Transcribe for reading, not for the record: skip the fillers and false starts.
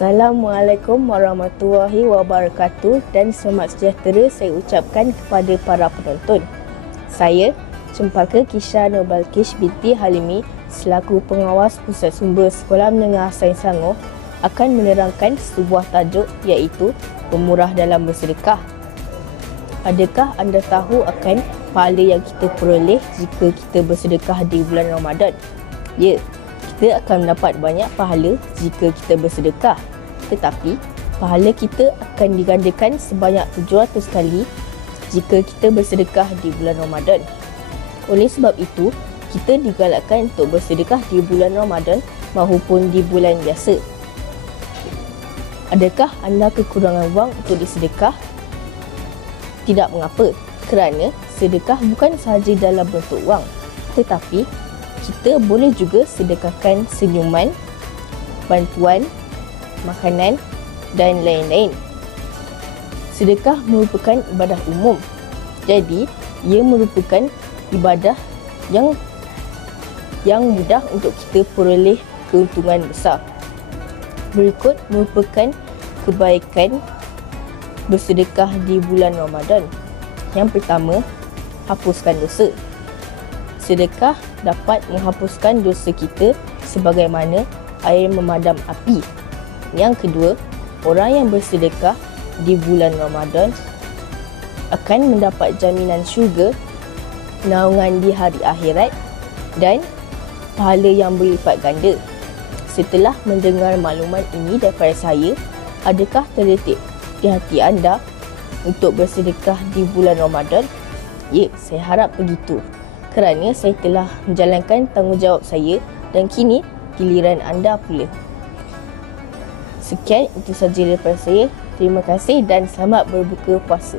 Assalamualaikum warahmatullahi wabarakatuh dan selamat sejahtera saya ucapkan kepada para penonton. Saya, Cempaka Kisha Nur Balkish binti Halimi selaku pengawas Pusat Sumber Sekolah Menengah Sains Selangor akan menerangkan sebuah tajuk iaitu pemurah dalam bersedekah. Adakah anda tahu akan pahala yang kita peroleh jika kita bersedekah di bulan Ramadan? Ya, kita akan mendapat banyak pahala jika kita bersedekah. Tetapi, pahala kita akan digandakan sebanyak 700 kali jika kita bersedekah di bulan Ramadan. Oleh sebab itu, kita digalakkan untuk bersedekah di bulan Ramadan maupun di bulan biasa. Adakah anda kekurangan wang untuk disedekah? Tidak mengapa, kerana sedekah bukan sahaja dalam bentuk wang, tetapi kita boleh juga sedekahkan senyuman, bantuan, makanan dan lain-lain. Sedekah merupakan ibadah umum. Jadi, ia merupakan ibadah yang mudah untuk kita peroleh keuntungan besar. Berikut merupakan kebaikan bersedekah di bulan Ramadan. Yang pertama, hapuskan dosa. Sedekah dapat menghapuskan dosa kita sebagaimana air memadam api. Yang kedua, orang yang bersedekah di bulan Ramadan akan mendapat jaminan syurga, naungan di hari akhirat dan pahala yang berlipat ganda. Setelah mendengar maklumat ini daripada saya, adakah terdetik di hati anda untuk bersedekah di bulan Ramadan? Ya, saya harap begitu. Kerana saya telah menjalankan tanggungjawab saya dan kini giliran anda pula. Sekian, itu sahaja daripada saya. Terima kasih dan selamat berbuka puasa.